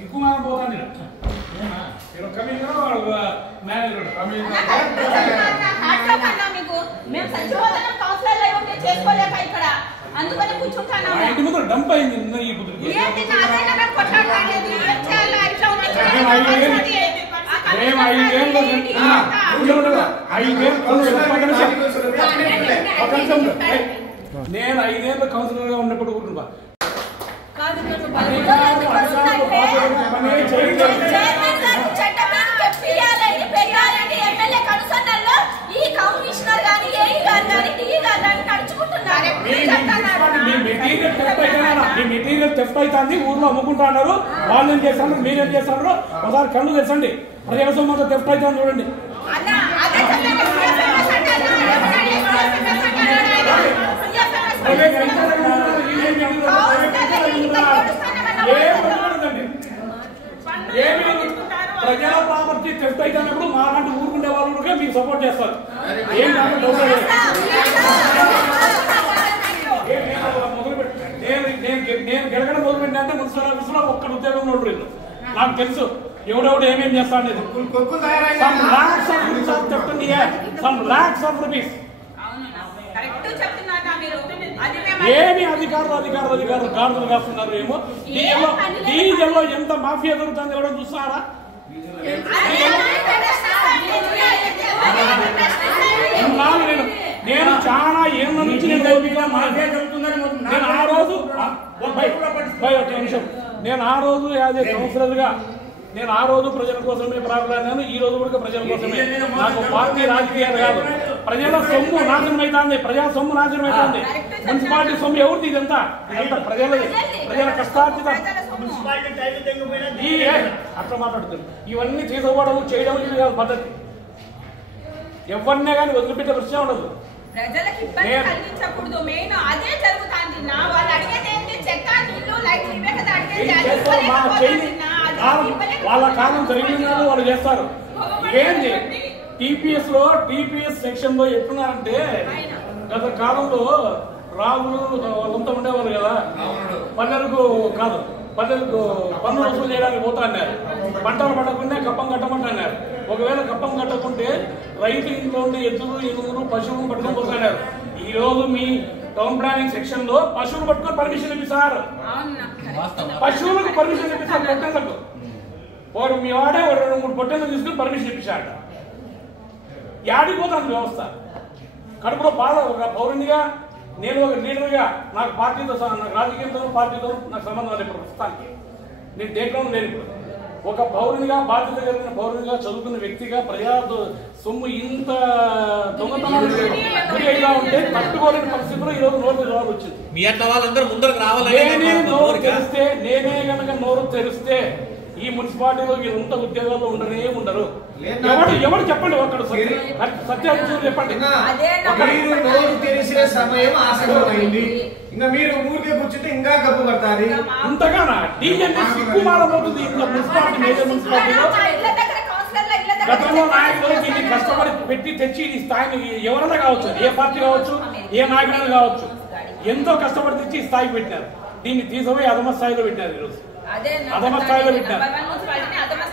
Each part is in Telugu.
సిగ్గుమానం పోతాను నేను కమిషనర్ మేనేజర్ అందుకని కూర్చుంటాను ఇంటి ముందు డంప్ అయింది ఈ బుద్ధుడికి నేను 5 ఏళ్ళు కౌన్సిలర్ గా ఉన్నప్పుడు కూర్చుంటా మెటీరియల్ టెస్ట్ అవుతుంది ఊర్లో అమ్ముకుంటున్నారు వాళ్ళు ఏం చేస్తారు మీరేం చేస్తారు ఒకసారి కళ్ళు తెచ్చండి ప్రజల సొమ్మంతా టెస్ట్ అవుతుంది చూడండి ప్రజల ప్రాపర్టీ టెస్ట్ అయినప్పుడు మా లాంటి ఊరుకుండే వాళ్ళు మీకు సపోర్ట్ చేస్తారు ఏం నేను గెలగడం మొదలుపెట్టిన అంటే మున్సిపల్ ఆఫీస్ లో ఒక్క ఉద్యోగం నోడు నాకు తెలుసు ఎవడెవడు ఏమేమి చేస్తా అనేది ఏమి అధికారులు గాడులు కాస్తున్నారు ఏమో డీజిల్లో ఎంత మాఫియా దొరుకుతుంది ఎవడో చూస్తారా నేను చాలా ఏళ్ళ నుంచి నేను ఆ రోజు యాజ్ ఏ కౌన్సిలర్ గా నేను ఆ రోజు ప్రజల కోసమే ప్రారంభించాను ఈ రోజు కూడా ప్రజల కోసమే నాకు పార్టీ రాజకీయాలు కాదు ప్రజల సొమ్ము నాశనం అవుతుంది ప్రజల సొమ్ము నాశనం అవుతుంది మున్సిపాలిటీ సొమ్ము ఎవరిది ఇదంతా ప్రజలది ప్రజల కష్టార్జిత అట్లా మాట్లాడుతుంది ఇవన్నీ తీసుకోవడం చేయడం ఇది కాదు పద్ధతి ఎవరినే కానీ వదిలిపెట్టే విషయం ఉండదు ప్రజలకు ఇబ్బంది కలిగించకూడదు మెయిన్ అదే జరుగుతుంది నా వాళ్ళు అడిగేది ఏంటి చెత్త నీళ్లు లైట్లు ఇవే కదా అడిగేది వాళ్ళ కాలం జరిగిన వాళ్ళు చేస్తారు ఏంది టీపీఎస్ సెక్షన్ లో ఎట్లున్నారంటే గత కాలంలో రాజులు వాళ్ళంతా ఉండేవారు కదా పల్లెలకు పన్నులు వసూలు చేయడానికి పోతా అన్నారు పంటలు పడకుండా కప్పం కట్టమంటున్నారు ఒకవేళ కప్పం కట్టకుంటే రైతు ఇంట్లో ఉండే ఎద్దులు ఎనుగులు పశువులు పట్టుకొని పోతున్నారు ఈ రోజు మీ టౌన్ ప్లానింగ్ సెక్షన్ లో పశువులు పట్టుకొని పర్మిషన్ ఇప్పిస్తారు పశువులకు పర్మిషన్ ఇప్పిస్తారు పొట్టేళ్లకు వాడు మీ వాడే 2-3 పొట్టేళ్ళు తీసుకుని పర్మిషన్ ఇప్పించాడు యాడిపోతుంది వ్యవస్థ కడుపులో బాధ ఒక పౌరునిగా నేను ఒక లీడర్గా నాకు పార్టీతో నాకు రాజకీయంతో పార్టీతో నాకు సంబంధం లేదు ఇప్పుడు ప్రస్తుతానికి నేను దేశంలో లేదు ఇప్పుడు ఒక పౌరునిగా బాధ్యత కలిగిన పౌరునిగా చదువుకున్న వ్యక్తిగా ప్రజా సొమ్ము ఇంత దొంగతనాలు గురిగా ఉంటే తట్టుకోలేని పరిస్థితిలో ఈ రోజు నోరు తెరవాలి వచ్చింది మీ అట్లా వాళ్ళందరూ ముందరకు రావాలి నేనే కనుక నోరు తెరిస్తే ఈ మున్సిపాలిటీలో వీళ్ళంతా ఉద్యోగాల్లో ఉండరు ఎవరు చెప్పండి ఒక్కడు సత్యాలు చెప్పండి నోరు తెరిసిన సమయం ఆసన్నమైంది ఇంకా మీరు ఊరికే కూర్చుంటే ఇంకా గబ్బు పడతారు ఇంతగానా సిగ్గుమాలమవుతుంది ఇంకా మున్సిపాలిటీ మేజర్ మున్సిపాలిటీలో గతంలో నాయకులు దీన్ని కష్టపడి పెట్టి తెచ్చి ఈ స్థాయిని ఎవరైనా కావచ్చు ఏ పార్టీ కావచ్చు ఏ నాయకుడైనా కావచ్చు ఎంతో కష్టపడి తెచ్చి ఈ స్థాయికి పెట్టినారు దీన్ని తీసుకుపోయి అధమ స్థాయిలో పెట్టినారు ఈరోజు అధమ స్థాయిలో పెట్టినారు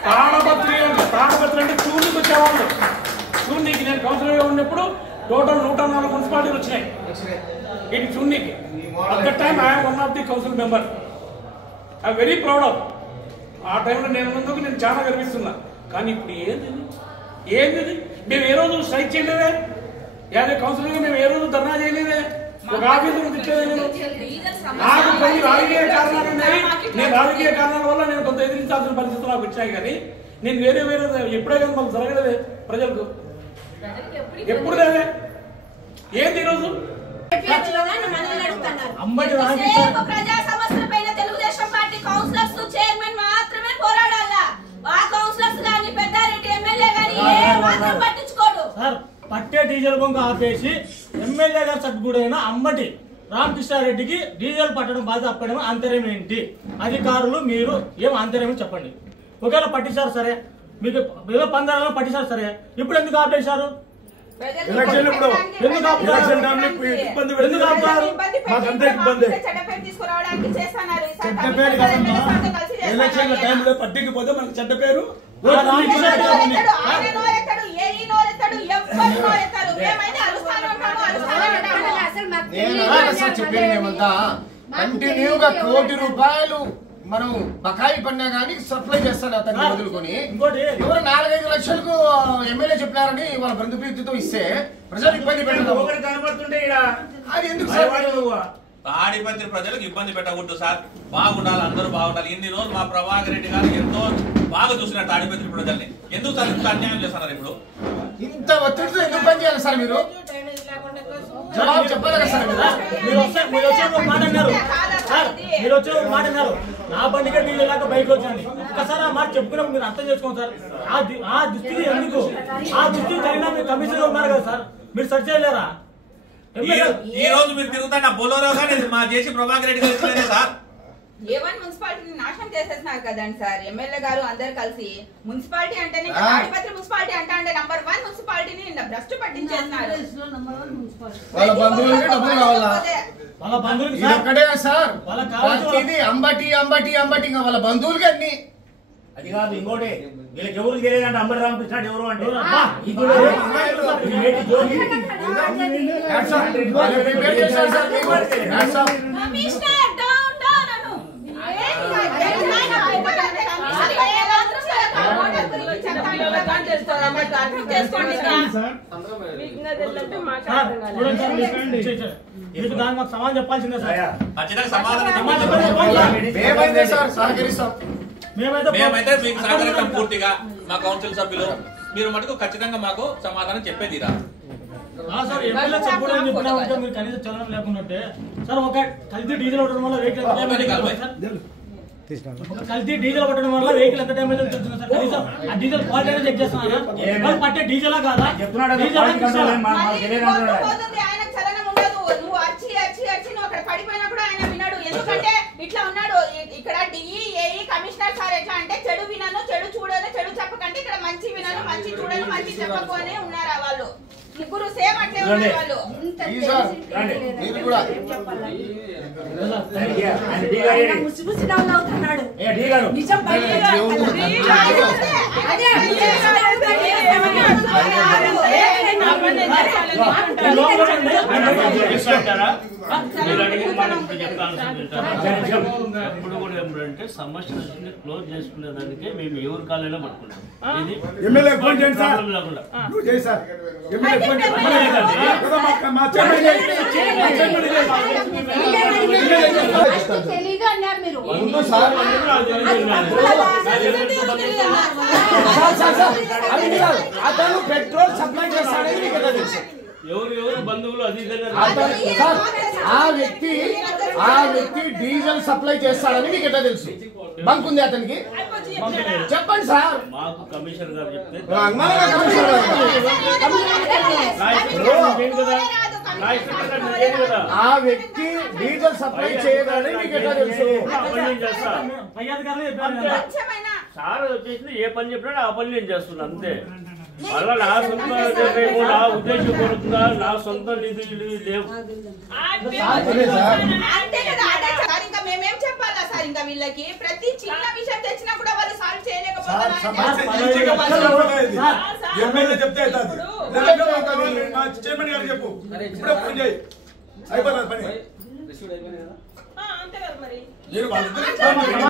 తాడపత్రి అంటే చూడీకి వచ్చేవాళ్ళు చూడీకి నేను కౌన్సిలర్గా ఉన్నప్పుడు టోటల్ 104 మున్సిపాలిటీలు వచ్చినాయి ఇది చూడీకి at the time I'm one of the council member I very proud of ఆ టైంలో నేను ముందుకు నేను చాలా గర్విస్తున్నా కానీ ఇప్పుడు ఏంది మేము ఏ రోజు స్ట్రైక్ చేయలేదే యాజ్ ఏ కౌన్సిలర్గా మేము ఏ రోజు ధర్నా చేయలేదే ఒక ఆఫీసు తిట్టేదే నాకు కొన్ని రాజకీయ కారణాలు ఉన్నాయి నేను రాజకీయ కారణాల వల్ల నేను కొంత ఎదిరించాల్సిన పరిస్థితులు నాకు వచ్చాయి కానీ నేను వేరే ఎప్పుడే కానీ మాకు జరగలేదే ప్రజలకు ఎప్పుడు లేదే ఏంది ఈరోజు ప్రజా సమస్యల పైన తెలుగుదేశం పార్టీ కౌన్సిలర్స్ చైర్మన్ మాత్రమే పోరాడాలా ఆ కౌన్సిలర్స్ గాని పెద్దారెడ్డి ఎమ్మెల్యే గాని ఏ మాత్రం పట్టించుకోడు సార్ పట్టే డీజిల్ బంక్ ఆపేసి ఎమ్మెల్యే గారు సభ్యుడైన అంబటి రామకృష్ణారెడ్డికి డీజిల్ పట్టడం బాధ అప్పడం అంతర్యం ఏంటి అధికారులు మీరు ఏం అంతర్యం చెప్పండి ఒకవేళ పట్టించారు సరే మీకు ఏదో 15 పట్టించారు సరే ఇప్పుడు ఎందుకు ఆపేశారు ఎలక్షన్ ఇప్పుడు ఎలక్షన్ టైంలో ఇబ్బంది పెడుతున్నారు. మాకంతా ఇబ్బంది. చెడ్డ పేరు కదమ్మా. ఎలక్షన్ టైంలో పట్టింకపోతే మనకు చెడ్డ పేరు. చెప్పేది ఏమంతా కంటిన్యూగా ₹1 కోటి మనం బకాయి పడినా గానీ సప్లై చేస్తాడు అతన్ని వదులుకొని. ఎవరు 4-5 లక్షలకు ఎమ్మెల్యే చెప్పినారని వాళ్ళ బంధుప్రీతితో ఇస్తే ప్రజలు ఇబ్బంది పెట్టడం అది ఎందుకు సార్? తాడిపత్రి ప్రజలకు ఇబ్బంది పెట్టకూడదు సార్. బాగుండాలి, అందరూ బాగుండాలి. ఇన్ని రోజులు మా ప్రభాకర్ రెడ్డి గారు ఎంతో బాగా చూసినారు తాడిపత్రి ప్రజల్ని. ఎందుకు సార్ ఇంత అన్యాయం చేస్తున్నారు? ఇప్పుడు ఇంత ఒత్తిడితో ఎందుకు పని చేయాలి సార్? మీరు జవాబు చెప్పాలి కదా సార్. మీరు వచ్చే ఒక మాట అన్నారు సార్, మీరు వచ్చే ఒక మాట అన్నారు, నా బండికే డీజిల్ లాగా బైక్ వచ్చాను. ఒక్కసారి ఆ మాట చెప్పుకున్నాం, మీరు అర్థం చేసుకోండి సార్. ఆ దుస్థితి ఎందుకు? ఆ దుస్థితి కలిగినా మీరు కమిషనర్ ఉన్నారు కదా సార్, మీరు సర్చ్ చేయలేరా? ఈ రోజు మీరు తిరుగుతాను బొలోరో గానీ మా చేసి ప్రభాకర్ రెడ్డి గారు సార్ A1 మున్సిపాలిటీని నాశనం చేసేస్తున్నారు కదండి సార్ ఎమ్మెల్యే గారు అందరు కలిసి. మున్సిపాలిటీ అంటేనే తాడిపత్రి మున్సిపాలిటీ అంటే నంబర్ 1 మున్సిపాలిటీని భ్రష్టు పట్టించేస్తున్నారు. వాళ్ళ బంధువులకి డబ్బులు కావాలా? వాళ్ళ బంధువులకి ఒక్కటే సార్, ఇది అంబటి అంబటి అంబటి వాళ్ళ బంధువులకి అన్ని. అది కాదు ఇంకోటి, వీళ్ళకి ఎవరు తెలియదంటే అంబటి రామకృష్ణ ఎవరు అంటే మాకు సమాధానం చెప్పాల్సిందే సార్. మేమైతే మీకు సహకరిస్తాం పూర్తిగా. మా కౌన్సిల్ సభ్యులు మీరు మటుకు ఖచ్చితంగా మాకు సమాధానం చెప్పేదిరా. సార్ ఎమ్మెల్యే చెప్పుడు అని చెప్పినా ఉంటే మీరు కనీసం చలనం లేకుండా సార్ ఒక కల్తీ డీజిల్ కొట్టడం వల్ల వెహికల్ కొట్టడం వల్ల వెహికల్ ఎంత డ్యామేజ్ అవుతుంది సార్? కనీసం ఆ డీజిల్ క్వాలిటీ అనేది చెక్ చేస్తున్నారా? వాళ్ళు పట్టే డీజిలా కాదా? పడిపోయినా కూడా ఆయన విన్నాడు. ఎందుకంటే ఇట్లా ఉన్నాడు. ఇక్కడ DEAE కమిషనర్ సార్ ఎట్లా అంటే చెడు వినను, చెడు చూడను, చెడు చెప్పకంటే ఇక్కడ మంచి వినను, మంచి చూడను, మంచి చెప్పకపోనే ఉన్నారా వాళ్ళు ముగ్గురు సేమ్ అట్లే ఉన్నారు వాళ్ళు. ఎప్పుడు కూడా ఏమంటే సమస్యలు క్లోజ్ చేసుకునే దానికి మేము ఎవరి కాలైనా పట్టుకుంటాం. ఎమ్మెల్యే ఫోన్ చేయండి సార్. నువ్వు చేయి సార్. ఎమ్మెల్యే ఫోన్ తెలీదు అన్నారు మీరు. అతను పెట్రోల్ సప్లై చేస్తాడని మీకు ఎలా తెలుసు? ఎవరు బంధువులు అది ఆ వ్యక్తి డీజిల్ సప్లై చేస్తాడని మీకు ఎట్లా తెలుసు? బంక్ ఉంది అతనికి చెప్పండి సార్. మాకు కమిషనర్ గారు చెప్తే ఆ వ్యక్తి డీజిల్ సప్లై చేయదని మీకు ఎట్లా తెలుసు? సార్ వచ్చేసి ఏ పని చెప్పినా ఆ పని నేను చేస్తున్నాను అంతే. మళ్ళా నా సొంత నిర్ణయము, నా ఉద్దేశపూర్వకంగా నా సొంత నిధులు లేవు. ఇంకా మేమేం చెప్పాలా సార్? ఇంకా వీళ్ళకి ప్రతి చిన్న విషయం తెచ్చినా కూడా వాళ్ళు సాల్వ్ చేయలేకపోతున్నారు. చెప్పు ఇప్పుడే ఫోన్ చేయి. అయిపోతుంది పని. అంతే కదా మరి.